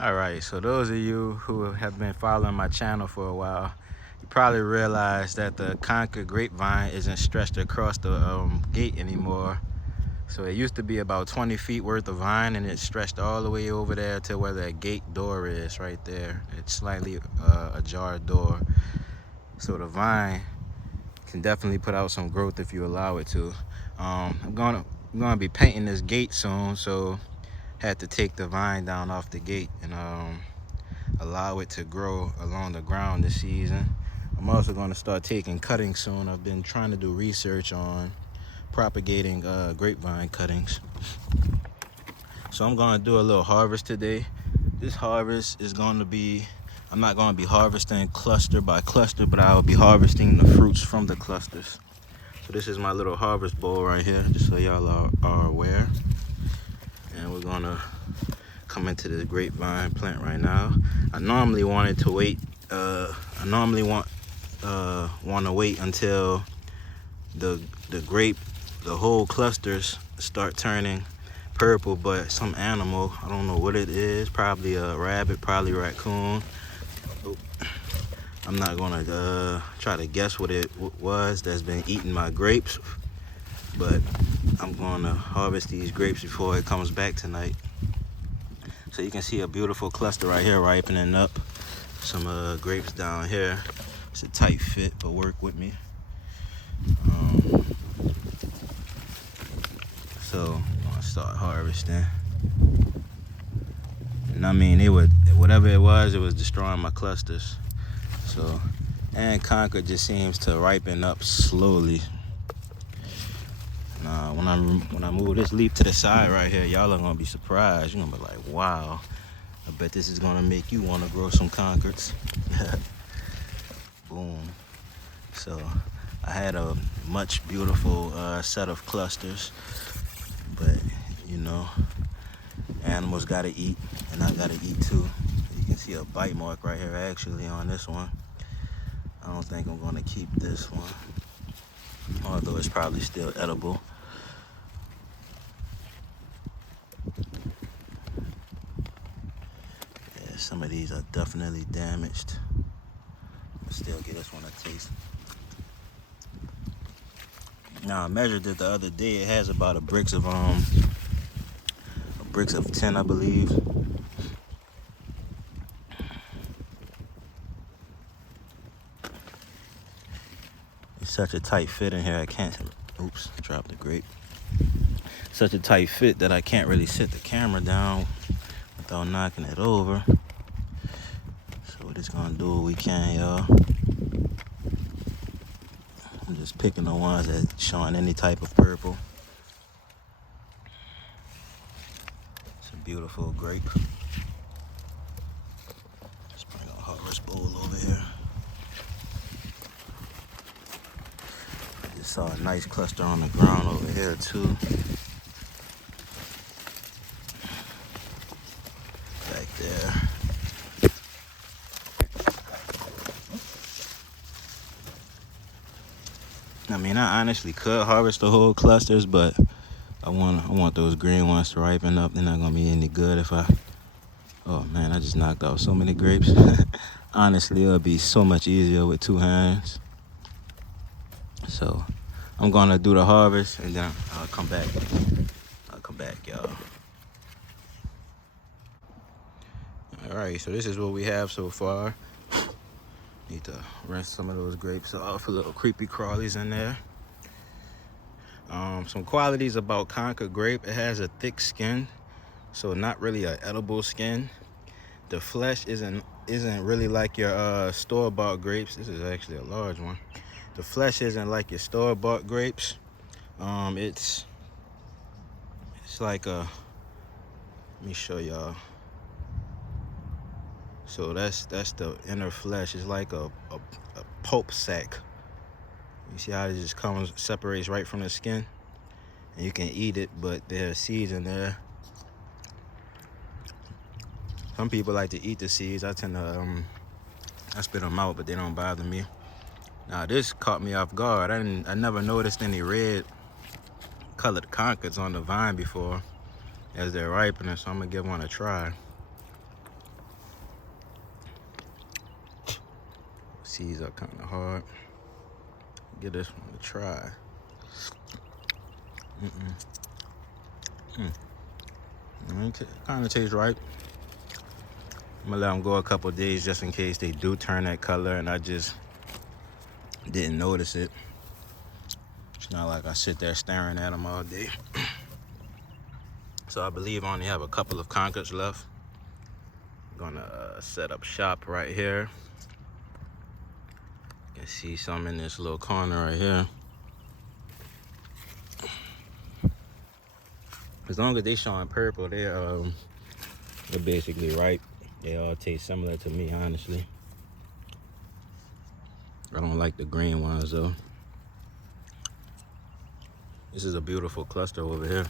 All right, so those of you who have been following my channel for a while, you probably realize that the Concord grapevine isn't stretched across the gate anymore. So it used to be about 20 feet worth of vine, and it stretched all the way over there to where that gate door is right there. It's slightly ajar door. So the vine can definitely put out some growth if you allow it to. I'm gonna be painting this gate soon, so had to take the vine down off the gate and allow it to grow along the ground this season. I'm also going to start taking cuttings soon. I've been trying to do research on propagating grapevine cuttings. So I'm going to do a little harvest today. This harvest is going to be, I'm not going to be harvesting cluster by cluster, but I'll be harvesting the fruits from the clusters. So this is my little harvest bowl right here, just so y'all are aware. And we're going to come into this grapevine plant right now. I normally wanted to wait. I normally want to wait until the whole clusters start turning purple, but some animal, I don't know what it is, probably a rabbit, probably raccoon. I'm not gonna try to guess what it was that's been eating my grapes, but I'm gonna harvest these grapes before it comes back tonight. So you can see a beautiful cluster right here ripening up. Some grapes down here. It's a tight fit, but work with me. So I'm gonna start harvesting. And I mean, whatever it was destroying my clusters. So, and Concord just seems to ripen up slowly. When I move this leaf to the side right here, y'all are gonna be surprised. You're gonna be like, wow, I bet this is gonna make you wanna grow some Concords. Boom. So I had a much beautiful set of clusters, but you know, animals gotta eat, and I gotta eat too. You can see a bite mark right here actually on this one. I don't think I'm gonna keep this one, although it's probably still edible. Yeah, some of these are definitely damaged. I'll still give this one a taste. Now I measured it the other day. It has about a bricks of 10, I believe. It's such a tight fit in here. I can't. Oops, dropped the grape. Such a tight fit that I can't really sit the camera down without knocking it over. So we're just gonna do what we can, y'all. I'm just picking the ones that showing any type of purple. It's a beautiful grape. Let's bring our harvest bowl over here. I just saw a nice cluster on the ground over here too. Back there. I mean, I honestly could harvest the whole clusters, but I want those green ones to ripen up. They're not gonna be any good if I. Oh man, I just knocked out so many grapes. Honestly, it'll be so much easier with 2 hands. So I'm gonna do the harvest and then I'll come back. Y'all. All right, so this is what we have so far. Need to rinse some of those grapes off. A little creepy crawlies in there. Some qualities about Concord grape: it has a thick skin, so not really an edible skin. The flesh isn't really like your store-bought grapes. This is actually a large one. The flesh isn't like your store-bought grapes. It's like a. Let me show y'all. So that's the inner flesh. It's like a pulp sack. You see how it just separates right from the skin, and you can eat it, but there are seeds in there. Some people like to eat the seeds. I tend to I spit them out, but they don't bother me. Now this caught me off guard. I never noticed any red colored Concords on the vine before as they're ripening, so I'm gonna give one a try. seeds are kind of hard. Give this one a try. Kind of tastes right. I'm gonna let them go a couple days just in case they do turn that color and I just didn't notice it. It's not like I sit there staring at them all day. So I believe I only have a couple of Concords left. I'm gonna set up shop right here. You can see some in this little corner right here. As long as they showing purple, they're basically ripe. They all taste similar to me, honestly. I don't like the green ones though. This is a beautiful cluster over here.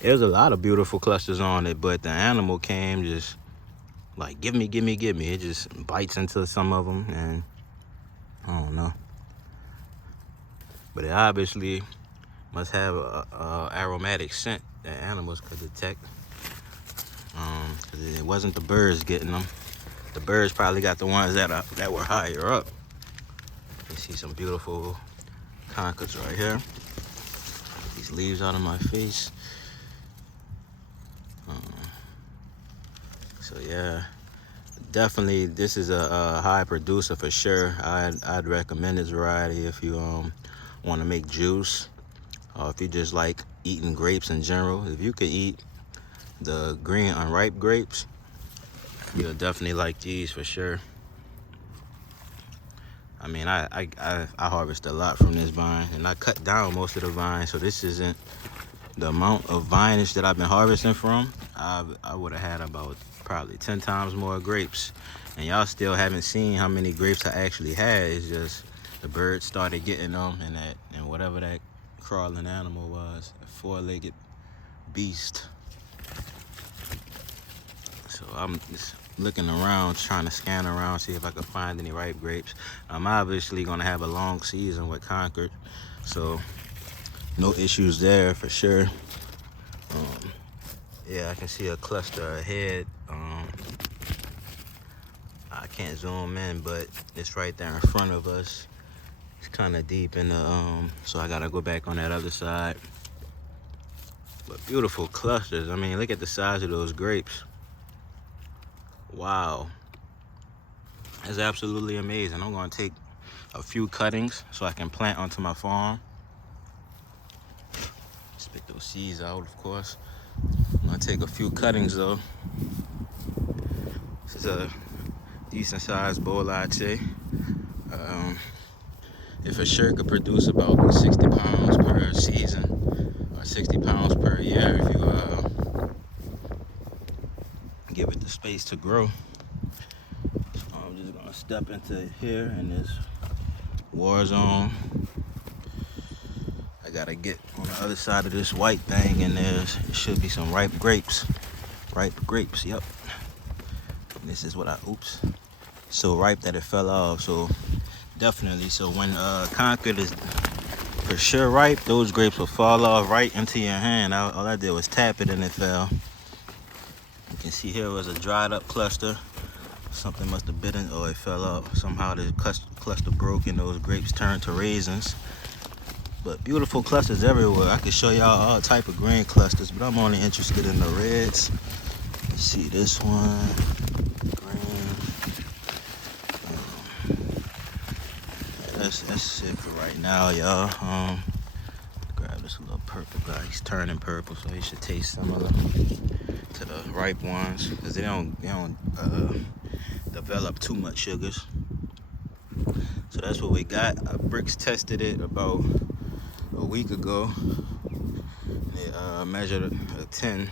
There's a lot of beautiful clusters on it, but the animal came just like, give me, give me, give me. It just bites into some of them, and I don't know. But it obviously must have a aromatic scent that animals could detect. Cause it wasn't the birds getting them. The birds probably got the ones that were higher up. You see some beautiful Concords right here. Get these leaves out of my face. So yeah, definitely this is a high producer for sure. I'd recommend this variety if you want to make juice, or if you just like eating grapes in general. If you could eat the green unripe grapes, you'll definitely like these for sure. I mean, I harvest a lot from this vine, and I cut down most of the vine, so this isn't the amount of vinage that I've been harvesting from. I would have had about probably 10 times more grapes, and y'all still haven't seen how many grapes I actually had. It's just the birds started getting them, and whatever that crawling animal was, a four-legged beast. So I'm just looking around, trying to scan around, see if I can find any ripe grapes. I'm obviously gonna have a long season with Concord, so no issues there for sure. Yeah, I can see a cluster ahead. I can't zoom in, but it's right there in front of us. It's kind of deep in the, so I gotta go back on that other side. But beautiful clusters. I mean, look at the size of those grapes. Wow. That's absolutely amazing. I'm gonna take a few cuttings so I can plant onto my farm. Spit those seeds out, of course. I'm gonna take a few cuttings though. This is a decent sized bowl, I'd say. If a shirt could produce about 60 pounds per season, or 60 pounds per year, if you give it the space to grow. So I'm just gonna step into here in this war zone. I gotta get on the other side of this white thing, and there should be some ripe grapes. Ripe grapes, yep. This is what oops. So ripe that it fell off, so definitely. So when Concord is for sure ripe, those grapes will fall off right into your hand. All I did was tap it and it fell. You can see here was a dried up cluster. Something must have bitten, or it fell off. Somehow the cluster broke and those grapes turned to raisins. But beautiful clusters everywhere. I could show y'all all type of green clusters, but I'm only interested in the reds. You see this one, green. That's it for right now, y'all. Grab this little purple guy. He's turning purple, so he should taste similar to the ripe ones, because they don't develop too much sugars. So that's what we got. I bricks tested it about a week ago. They measured a 10,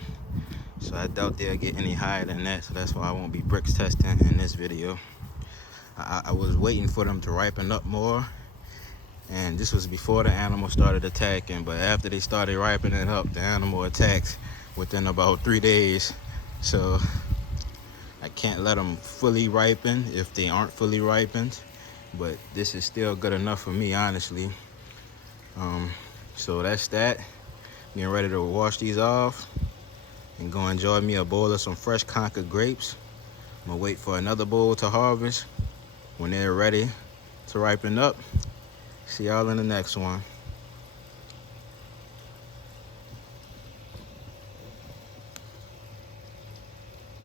so I doubt they'll get any higher than that, so that's why I won't be bricks testing in this video. I was waiting for them to ripen up more, and this was before the animal started attacking, but after they started ripening up, the animal attacked within about 3 days. So I can't let them fully ripen if they aren't fully ripened, but this is still good enough for me, honestly. So that's that. Getting ready to wash these off and go enjoy me a bowl of some fresh Concord grapes. I'm gonna wait for another bowl to harvest. when they're ready to ripen up. See y'all in the next one.